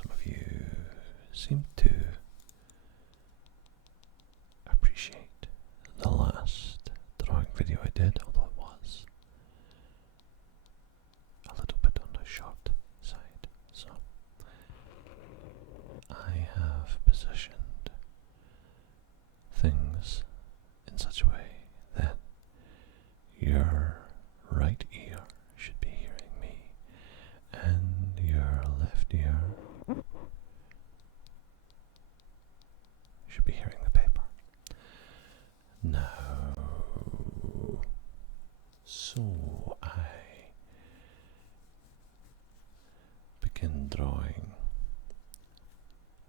Some of you seem to appreciate the last drawing video I did, although it was a little bit on the short side. So I have positioned things in such a way that your right ear should be hearing me and your left ear should be hearing the paper. Now, so I begin drawing.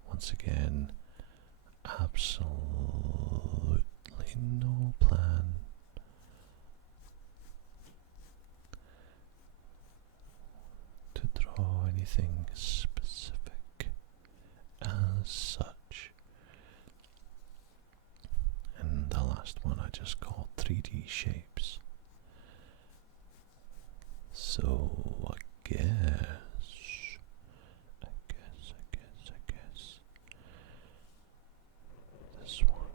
Once again, absolutely no plan. To draw anything specific as such. And the last one I just called 3D shapes. So I guess this one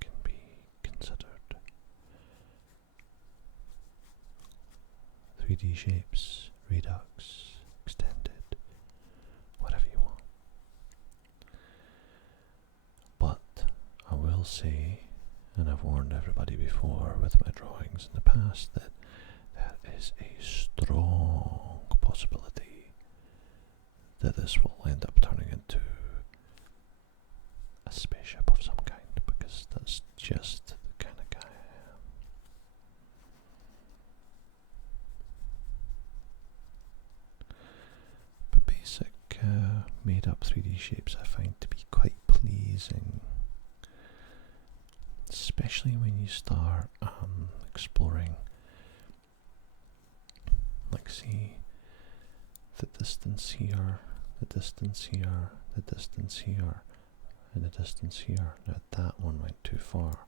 can be considered 3D shapes, redux, extended, whatever you want. But I will say, and I've warned everybody before with my drawings in the past, that there is a strong possibility that this will end up turning into a spaceship of some kind, because that's just the kind of guy I am. But basic made up 3D shapes I find to be quite pleasing, especially when you start exploring, like see the distance here, the distance here, the distance here, and the distance here. Now that one went too far,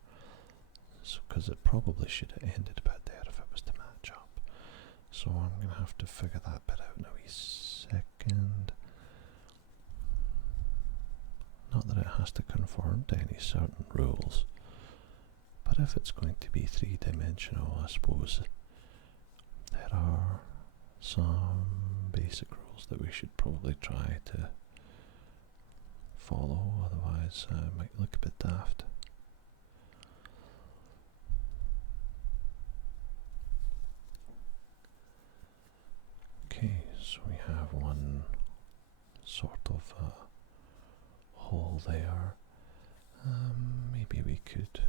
so because it probably should have ended about there if it was to match up. So I'm going to have to figure that bit out in a wee second. Not that it has to conform to any certain rules, but if it's going to be three-dimensional, I suppose there are some basic rules that we should probably try to follow, otherwise it might look a bit daft. Okay, so we have one sort of hole there. Maybe we could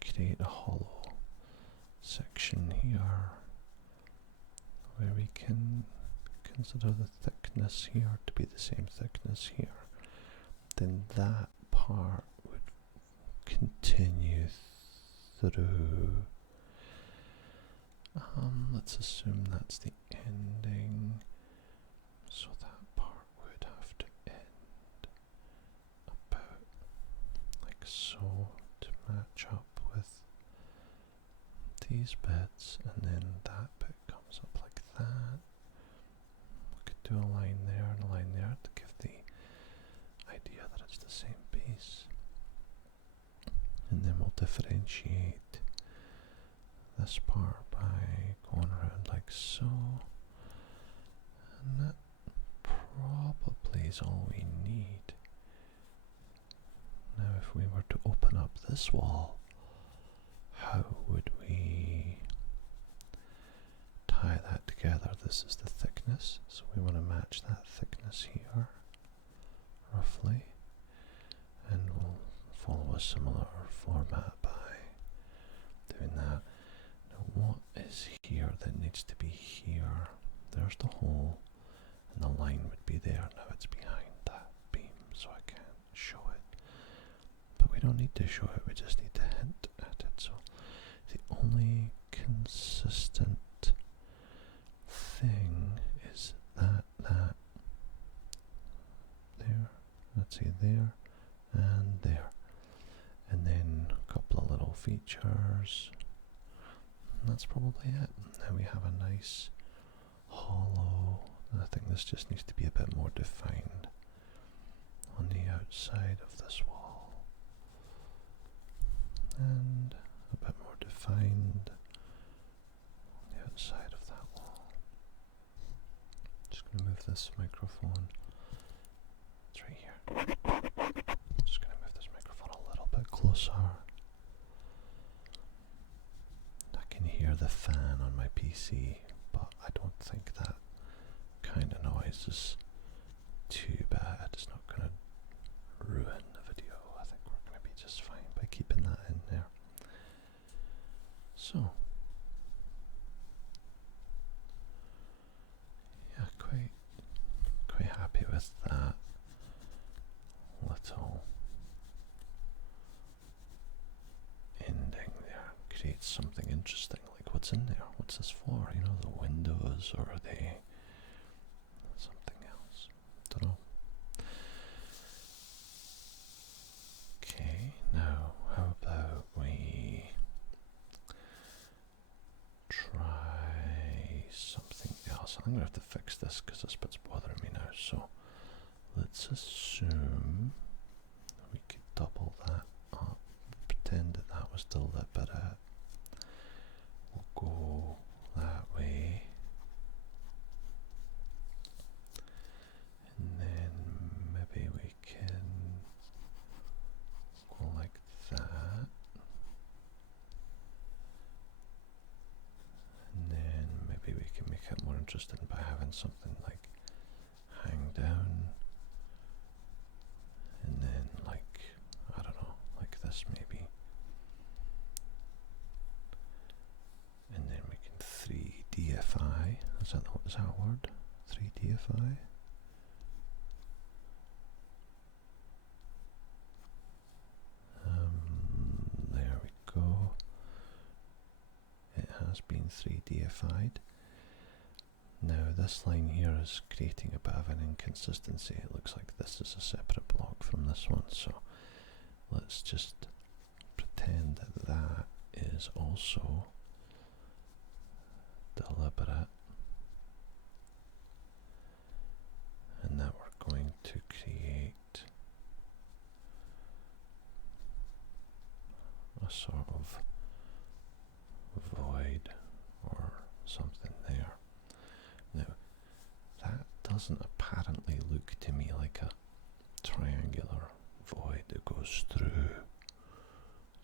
create a hollow section here where we can consider the thickness here to be the same thickness here. Then that part would continue through. Let's assume that's the ending, so that part would have to end about like so to match up with these bits, and then that bit comes up like that. We could do a line there and a line there to give the idea that it's the same piece, and then we'll differentiate this part by going around like so, and that probably is all we need. Now if we were to open up this wall, how would we tie that together? This is the thickness, so we want to match that thickness here roughly, and we'll follow a similar format by doing that. Now what is here that needs to be here? There's the hole, and the line would be there. Now it's behind that beam, so I can't show it. But we don't need to show it, we just need to hint at it. So the only consistent thing is that there, let's see, there and there, and then a couple of little features. That's probably it. Now we have a nice hollow. I think this just needs to be a bit more defined. outside of this wall, and a bit more defined on the outside of that wall. Just going to move this microphone. It's right here. Just going to move this microphone a little bit closer. I can hear the fan on my PC, but I don't think that kind of noise is too bad. It's not going to ruin the video. I think we're going to be just fine by keeping that in there. So, yeah, quite happy with that little ending there. Creates something interesting. Like, what's in there? What's this for? You know, the windows, or are they something else? Don't know. Okay, now how about we try something else? I'm gonna have to fix this because this bit's bothering me now. So let's assume we could double that up, pretend that that was still that bit out. We'll go that way, and then maybe we can go like that, and then maybe we can make it more interesting by having something like hang down, and then like, I don't know, like this maybe, and then we can 3DFI. Is that a word? 3DFI. There we go. It has been 3DFI'd. Now this line here is creating a bit of an inconsistency. It looks like this is a separate block from this one, so let's just pretend that that is also deliberate, and that we're going to create a sort of void or something there. Now that doesn't apparently look to me like a triangular void that goes through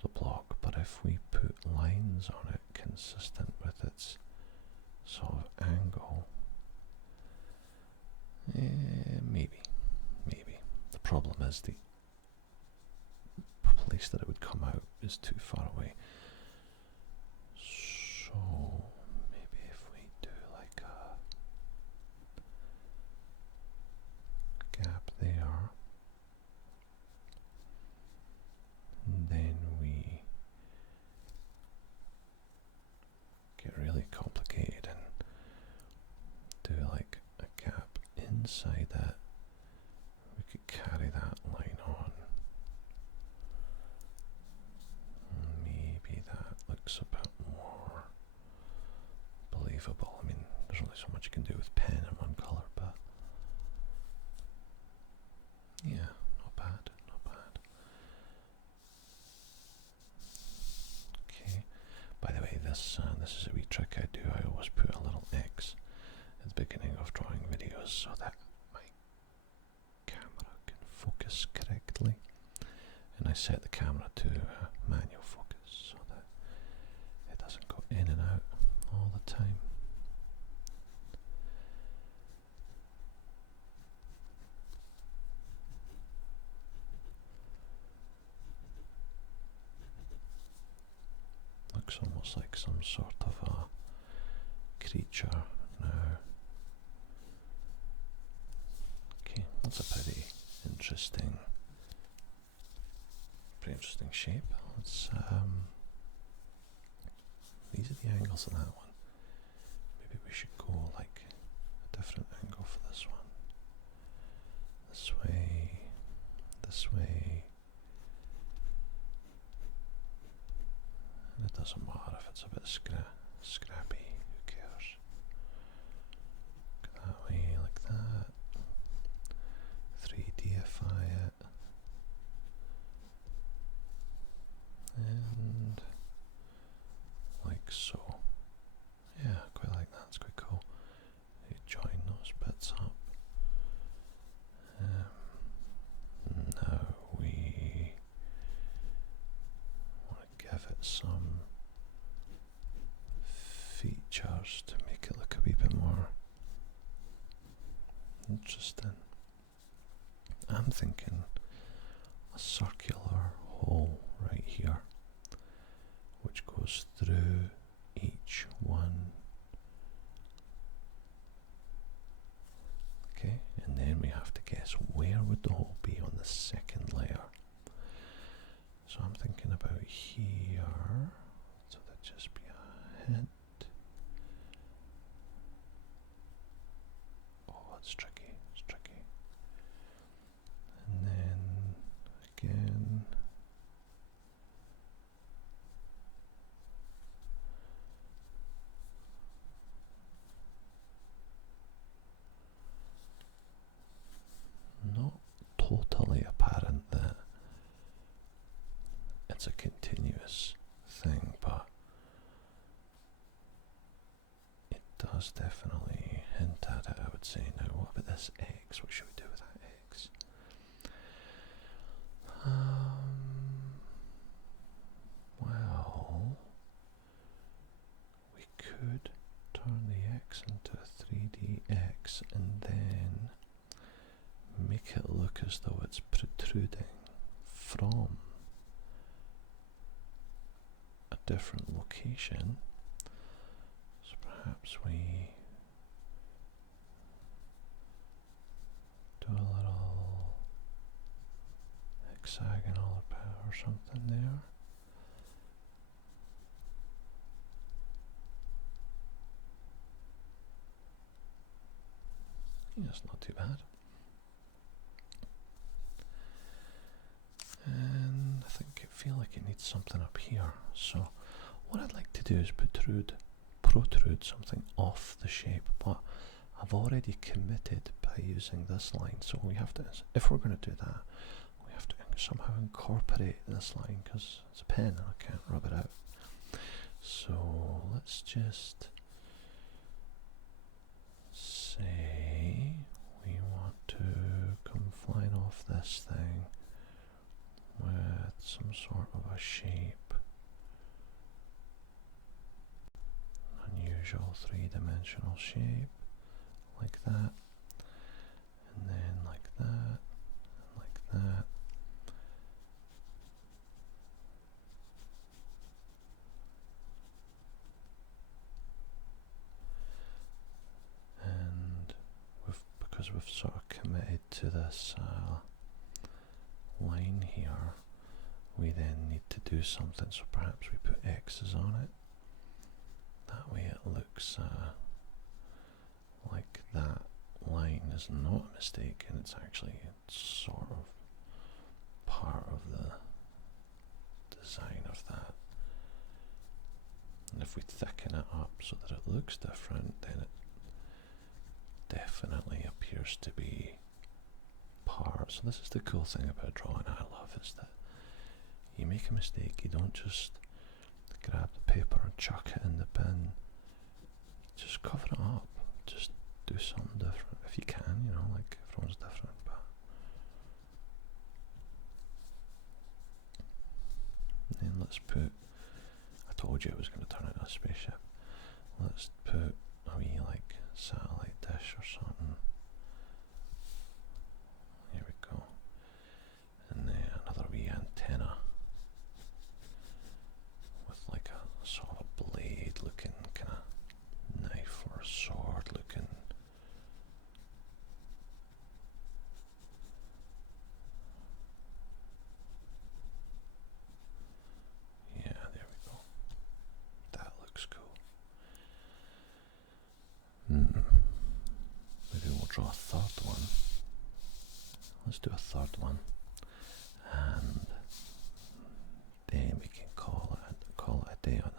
the block, but if we put lines on it consistent with its sort of angle, maybe. The problem is the place that it would come out is too far away. So maybe if we do like a gap there, and then we get really complicated and do like a gap inside that, we could carry that line on. Maybe that looks a bit more believable. I mean, there's only so much you can do with pen in one color, but yeah, not bad, not bad. Okay. By the way, this is a wee trick I do. I always put a little X at the beginning of drawing videos so that my camera can focus correctly, and I set the camera to manual focus so that it doesn't go in and out all the time. Looks almost like some sort of a creature now. Okay, that's a pretty interesting shape. Let's these are the angles of that one. Maybe we should go like a different angle for this one. This way, this way. And it doesn't matter if it's a bit scrappy, who cares? Go that way like that. 3Dify it. corners to make it look a wee bit more interesting. I'm thinking a circular hole right here, which goes through each one. Okay, and then we have to guess where would the hole be on the second layer. So I'm thinking about here, so that'd just be a hint. Oh, it's tricky, it's tricky. And then again, not totally apparent that it's a continuous thing, but it does definitely hint at it, I would say. Now, what about this X? What should we do with that X? Well, we could turn the X into a 3D X and then make it look as though it's protruding from a different location. So perhaps we do a little hexagonal or something there. Yeah, it's not too bad. And I feel like it needs something up here. So what I'd like to do is protrude something off the shape, but I've already committed by using this line. So we have to, if we're going to do that, we have to somehow incorporate this line because it's a pen and I can't rub it out. So let's just say we want to come flying off this thing with some sort of a shape, unusual three-dimensional shape, like that, and then like that, and like that. And because we've sort of committed to this line here, we then need to do something, so perhaps we put X's on it. That way it looks like that line is not a mistake and it's actually sort of part of the design of that. And if we thicken it up so that it looks different, then it definitely appears to be part. So this is the cool thing about drawing I love, is that you make a mistake, you don't just grab the paper and chuck it in the bin. Just cover it up. Just do something different if you can, you know, like everyone's different, but then let's put, I told you it was going to turn into a spaceship. Let's put a wee like satellite dish or something. Here we go. And then another wee antenna with like a sort of blade looking kind of knife or sword looking. Yeah, there we go. That looks cool. Maybe we'll draw a third one. Let's do a third one, and then we can call it a day on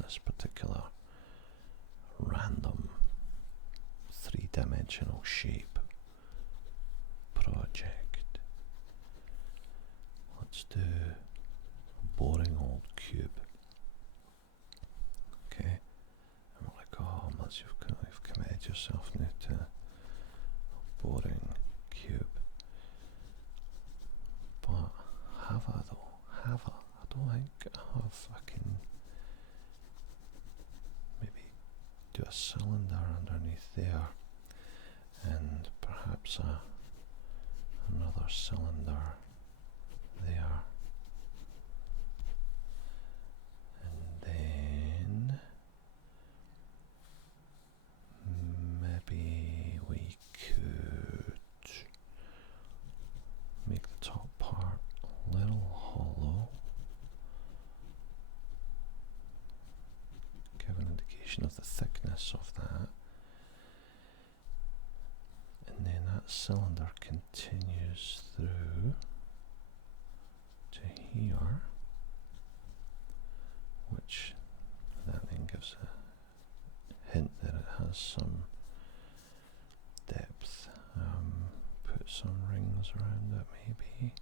this particular random three-dimensional shape project. Let's do a boring old cube. Okay, and we're like, oh, Muzz, you've committed yourself now to a boring cube. But have I though? Have I? I don't think I have. I can maybe do a cylinder underneath there, and perhaps another cylinder there, and then maybe we could make the top part a little hollow, give an indication of the thickness of that, and then that cylinder continues through to here, which that then gives a hint that it has some depth. Put some rings around it maybe,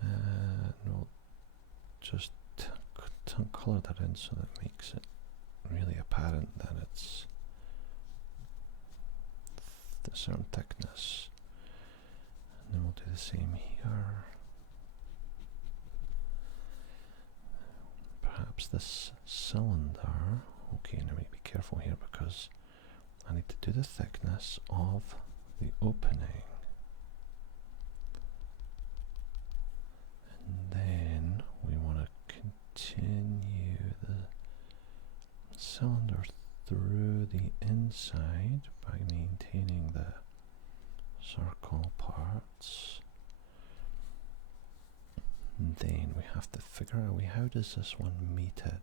and we'll just colour that in so that makes it really apparent that it's a certain thickness. And then we'll do the same here. Perhaps this cylinder, okay, now we be careful here because I need to do the thickness of the opening, and then we want to continue the cylinder through the inside by maintaining the circle parts. And then we have to figure out how does this one meet it.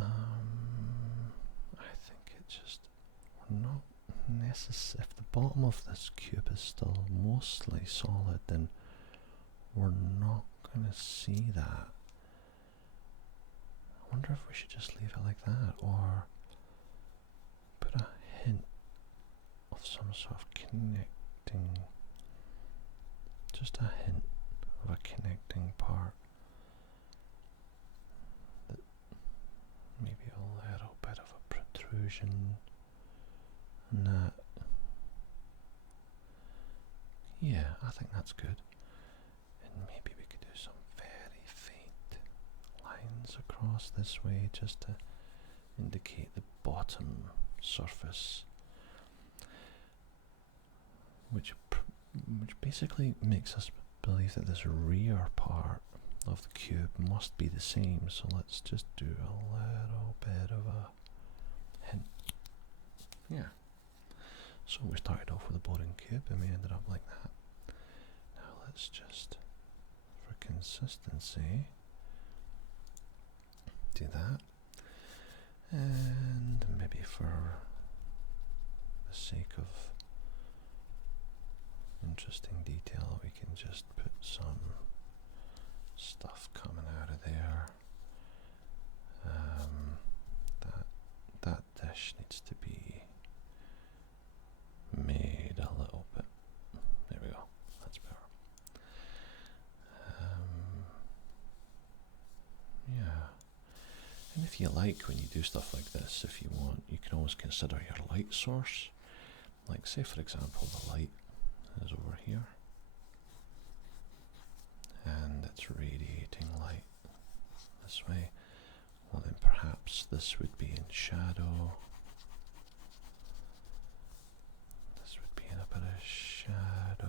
I think it just, we're not necessary. If the bottom of this cube is still mostly solid, then we're not going to see that. I wonder if we should just leave it like that, or put a hint of some sort of connecting, just a hint of a connecting part, that maybe a little bit of a protrusion, and that, yeah, I think that's good. And maybe we could do some very faint lines across this way just to indicate the bottom surface, which basically makes us believe that this rear part of the cube must be the same. So let's just do a little bit of a hint. Yeah. So we started off with a boring cube and we ended up like that. Now let's just, for consistency, do that. And maybe for the sake of interesting detail, we can just put some stuff coming out of there. That dish needs to be made a little bit. There we go. That's better. Yeah. And if you like, when you do stuff like this, if you want, you can always consider your light source. Like, say for example, the light is over here and it's radiating light this way. Well, then perhaps this would be in shadow. This would be in a bit of shadow.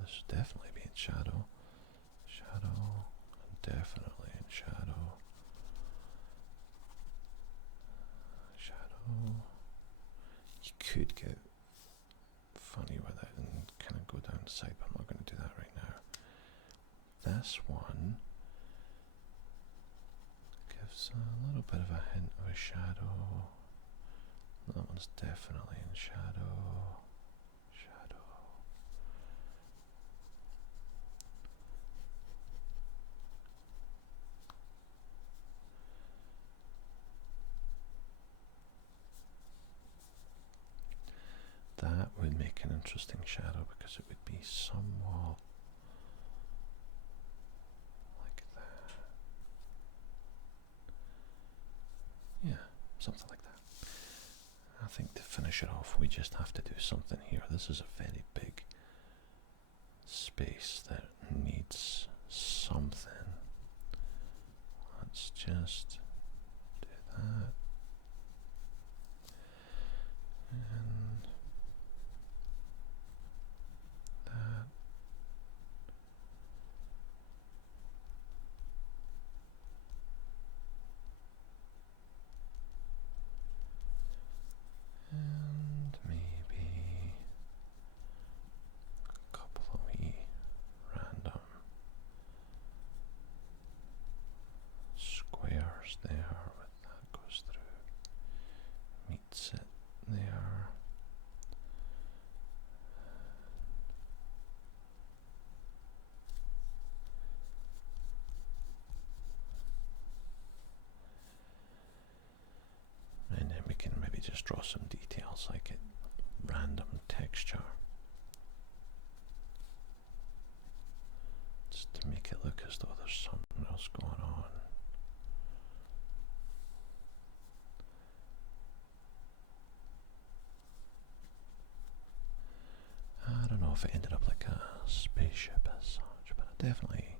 This would definitely be in shadow. Shadow, definitely in shadow. Shadow. You could get funny with it and kind of go down the side, but I'm not going to do that right now. This one gives a little bit of a hint of a shadow. That one's definitely in shadow. Shadow. That would make an interesting shadow because it would be somewhat like that. Yeah, something like that. I think to finish it off, we just have to do something here. This is a very big space that needs something. Let's just just draw some details like it, random texture, just to make it look as though there's something else going on. I don't know if it ended up like a spaceship as such, but it definitely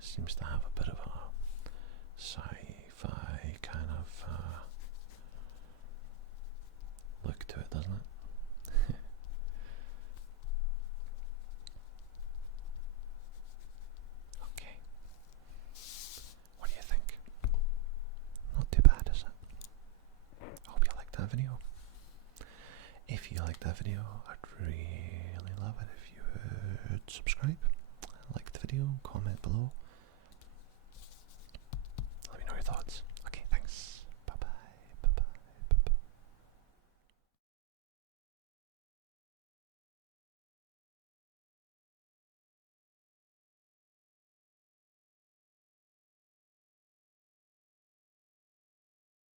seems to have a bit of a sci-fi kind of look to it, doesn't it? Okay. What do you think? Not too bad, is it? I hope you liked that video. If you liked that video, I'd really love it if you would subscribe, like the video,